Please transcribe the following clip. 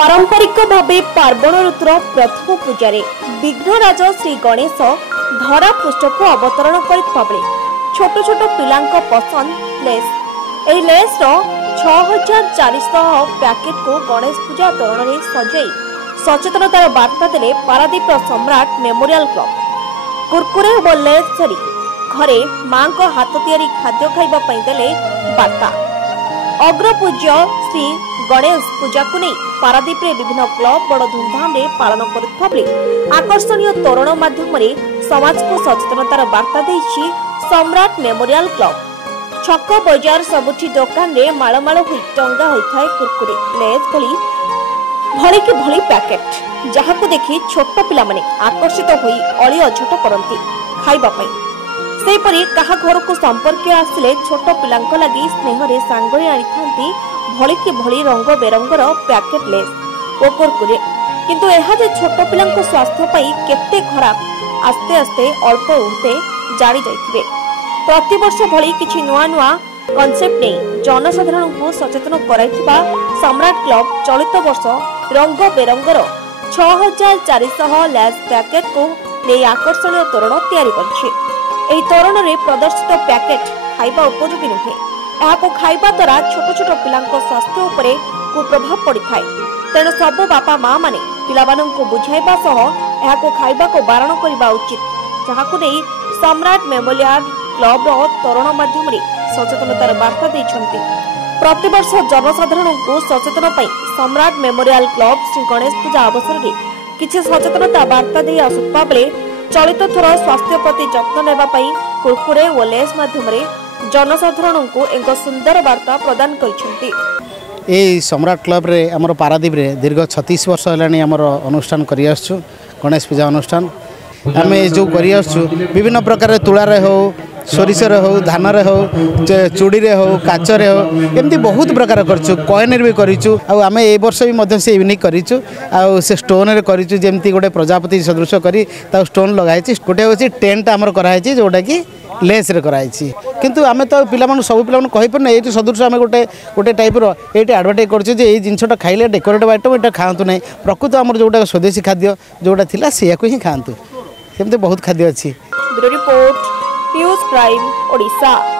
पारंपरिक भावे पार्वण ऋतुर प्रथम पूजा विघ्नराज श्री गणेश धरा पृष्ठ को अवतरण करथिबा बेले छोट छोट पिलांक पसंद लेस 6400 पैकेट को गणेश पूजा तोरण में सजाई सचेतनतार वार्ता देले पारादीप सम्राट मेमोरियल क्लब। कुरकुरे और लेस धरी घरे मां को हाथ तियारी खाद्य खाइबा पई देले वार्ता। अग्रपूज्य श्री गणेश पूजा को नहीं पारादीप रे विभिन्न क्लब बड़ धूमधाम रे पालन करुवा बेले आकर्षणीय तोरण माध्यम समाज को सचेतनतार वार्ता देछि सम्राट मेमोरियल क्लब। छक बजार सबुठी दुकान रे माळमाळ होई टंगा होइथाय कुरकुरे लेस भली की भली पैकेट जहां को देखि छोट पिला माने आकर्षित होई अळी अझट करंती खाइबा पई। सेपरी कहा घर को संपर्क आसिले छोट पिलांक लगी स्नेह रे सांगरी आनिथांती भली की भली रंग बेरंगर पैकेट लेस ओ कुरकुरे किंतु एहा जे छोट पिलांक स्वास्थ्य पई केते खराब आस्ते आस्ते अल्प उते जानि जाइथिबे। प्रतिवर्ष भली किछि नुआ नुआ कॉन्सेप्ट नै जनसाधारण को सचेतन कराइथिबा सम्राट क्लब चलित वर्ष रंग बेरंगर 6400 लेस पैकेट को नै आकर्षणीय तोरण तैयारी करछि। एही तोरण रे प्रदर्शित पैकेट खाइबा उपयोगी नुहे। एहाको खाइबा द्वारा छोट छोट पिलांक स्वास्थ्य उपरे कुप्रभाव पड़ी थाए। तेणु सब बापा माँ माने पिलाबानंको बुझाइबा सह एहाको खाइबा को बारण करिबा उचित जहाको नै सम्राट मेमोरियल क्लब रो तोरण माध्यम रे सचेतनतार वार्ता दैछंती। प्रतिवर्ष जनसाधारण को सचेतन पई सम्राट मेमोरियल क्लब श्री गणेश पूजा अवसर रे किछि सचेतनता वार्ता दे आसुतबा बेले चलित थोर स्वास्थ्य प्रति जत्न नेबा पई कुरकुरे ओ लेस माध्यम रे जनसाधारण को एक सुंदर वार्ता प्रदान करिसेंती। ए सम्राट क्लब रे हमर पारादीप रे दीर्घ 36 वर्ष हेलानी हमर अनुष्ठान करि आछू गणेश पूजा अनुष्ठान आम जो करि आछू विभिन्न प्रकार तुला रे हो सोरिष रे हो धान रे हो चूड़ी रे हो काच रे हो एमती बहुत प्रकार करछु कॉइन रे भी करिछु आ आम ए वर्ष भी मध्य से यूनिक करिछु आ से स्टोन रे करिछु जेमती गोटे प्रजापति सदृश करी ता स्टोन लगाइछि गोटे होछि टेंट हमर कराइछि जोटा कि लेस रे कराइछि किंतु आमे तो पिला मन सब पिला मन कहि पर नै एटी सदृश आमे गोटे गोटे टाइप रो एटी एडवर्टाइज करछु जे ए जिंसटा खाइले डेकोरेटिव आइटम एटा खांतु नै प्रकृत हमर जोटा स्वदेशी खाद्य जोटा थिला सेया को ही खांतु एमते बहुत खाद्य अछि। Bureau report news prime Odisha.